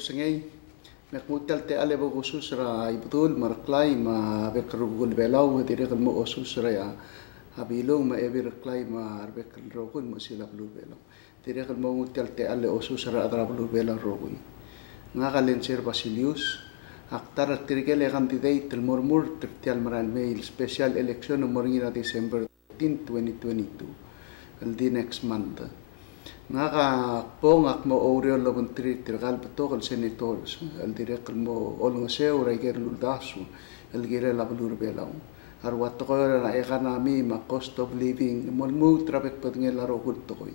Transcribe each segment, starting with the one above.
sengay mekmutal te ale bo khusus ra ibtul marklai ma bekrugul belau dire kal mo khusus ra ya habilong ma ebi reklai ma arbek rokun mo sila blu belau dire kal mo mutal te ale khusus ra adra blu belau rokui nga kalen ser Basilius aktar tirgele candidate el murmur tertial maran mail special election morngira December 13 2022 el di next month nga ka pong ak mo oriol lobon tri tirgal beto kal senators el direk mo olong seu raiger luldasu el gire la blur belau arwat ko na economy ma cost of living molmu trabek patngel la rokut toy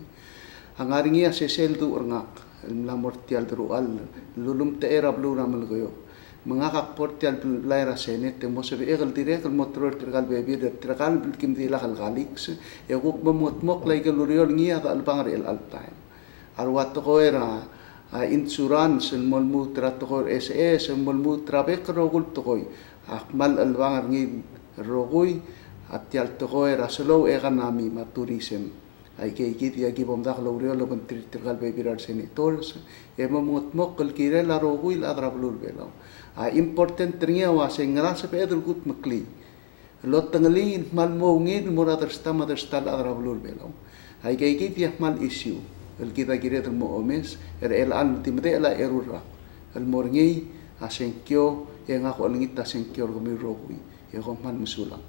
hangaringia sesel du orngak el la mortial drual lulum te era blur amal goyo mengakak portial laira senet mo se egal direk el motor tirgal bebi tirgal kim di la kal galix e guk bomot mok lai gal uriol ngia al bangar el altai arwat ko era insurance el molmu trato ko SS el molmu trabek rogul toy akmal al bangar ngi rogui atial to ko era solo eganami ma tourism ai ke gidi agi bom dak lo uriol lo tirgal bebi rar senators e momot mok el kire la rogui la drablur belau important ternya wase ngrasa pe edul gut makli lot tangli mal mo ngid mura terstama terstal adrablur belau ai kai dia mal issue el kita kire el mo omes el al timde la erura el morngi asenkyo yang aku ngita senkyo gumi rogui e go mal musulang